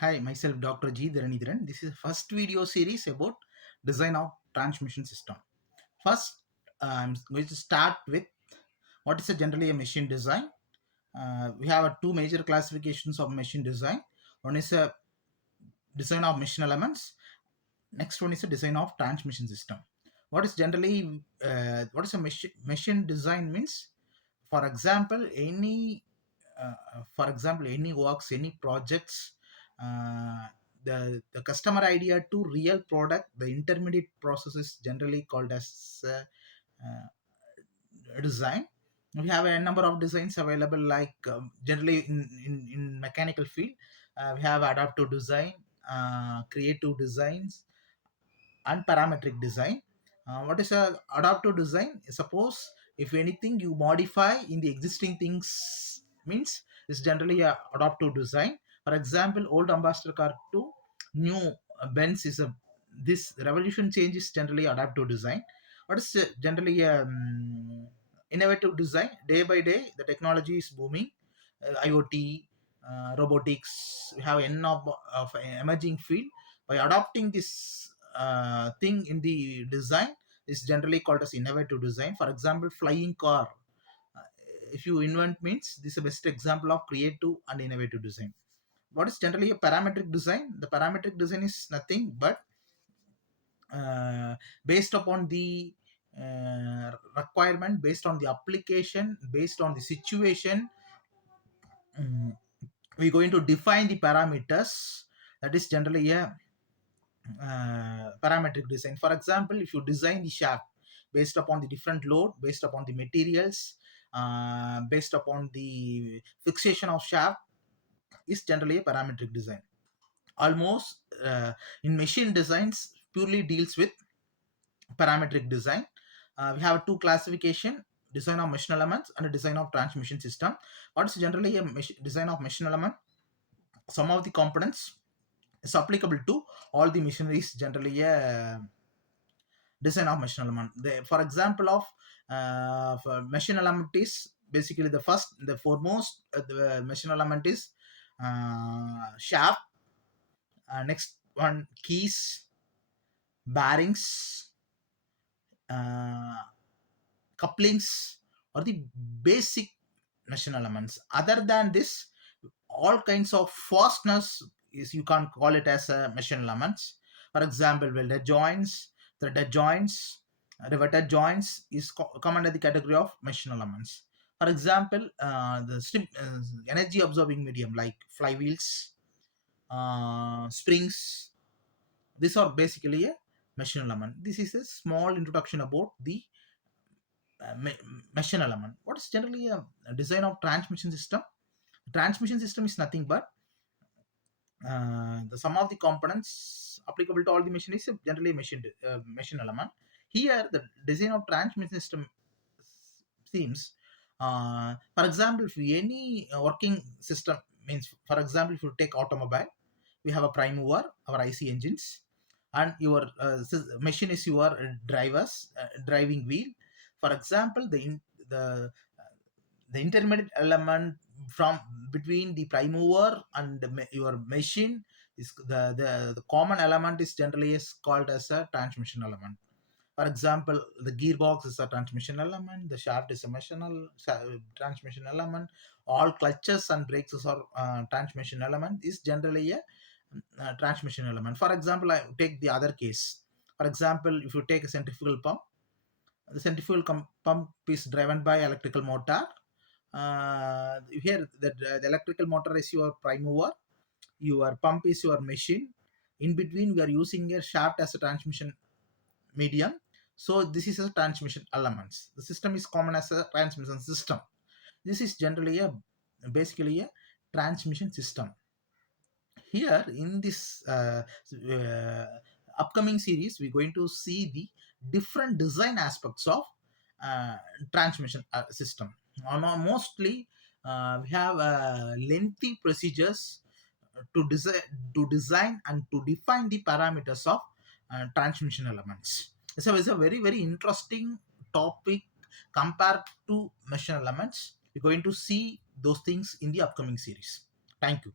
Hi, myself Dr. G. Tharanitharan. This is the first video series about design of transmission system. First, I'm going to start with what is generally a machine design. We have two major classifications of machine design. One is a design of machine elements. Next one is a design of transmission system. What is generally what is a machine design means? For example, any works, any projects, uh, the customer idea to real product, the intermediate process is generally called as design. We have a number of designs available, like generally in mechanical field, we have adaptive design, creative designs, and parametric design. What is a adaptive design? Suppose if anything you modify in the existing things means it's generally a adaptive design. For example, old ambassador car to new Benz is a this revolution change is generally adaptive design. What is generally innovative design? Day by day, the technology is booming. IoT, robotics, we have n of emerging field. By adopting this thing in the design is generally called as innovative design. For example, flying car. Uh, if you invent means this is the best example of creative and innovative design. What is generally a parametric design? The parametric design is nothing but uh, based upon the requirement, based on the application, based on the situation. We're going to define the parameters. That is generally a parametric design. For example, if you design the shaft based upon the different load, based upon the materials, based upon the fixation of shaft, is generally a parametric design. Almost in machine designs purely deals with parametric design. We have two classification: design of machine elements and a design of transmission system. What is generally a design of machine element? Some of the components is applicable to all the machineries, generally a design of machine element. For example of for machine element is basically the foremost the machine element is shaft. Next one, keys, bearings, uh, couplings are the basic machine elements. Other than this, all kinds of fasteners is, you can call it as a machine elements. For example, welded joints, threaded joints, riveted joints is come under the category of machine elements. For example, energy absorbing medium like flywheels, springs, these are basically a machine element. This is a small introduction about the machine element. What is generally a design of transmission system? Transmission system is nothing but the sum of the components applicable to all the machine is generally machine element. Here, the design of transmission system seems, for example, if any working system means, for example, if you take automobile, we have a prime mover, our IC engines, and your machine is your drivers driving wheel. For example, the intermediate element from between the prime mover and your machine is the common element is generally is called as a transmission element. For example, the gearbox is a transmission element, the shaft is a transmission element, all clutches and brakes are transmission element, is generally a transmission element. For example, I take the other case. For example, if you take a centrifugal pump, the centrifugal pump is driven by electrical motor. Here, the electrical motor is your prime mover, your pump is your machine. In between, we are using a shaft as a transmission medium. So this is a transmission elements. The system is common as a transmission system. This is generally basically a transmission system. Here in this upcoming series, we're going to see the different design aspects of uh, transmission system. Mostly, we have lengthy procedures to design and to define the parameters of transmission elements. So it's a very interesting topic compared to machine elements. We're going to see those things in the upcoming series. Thank you.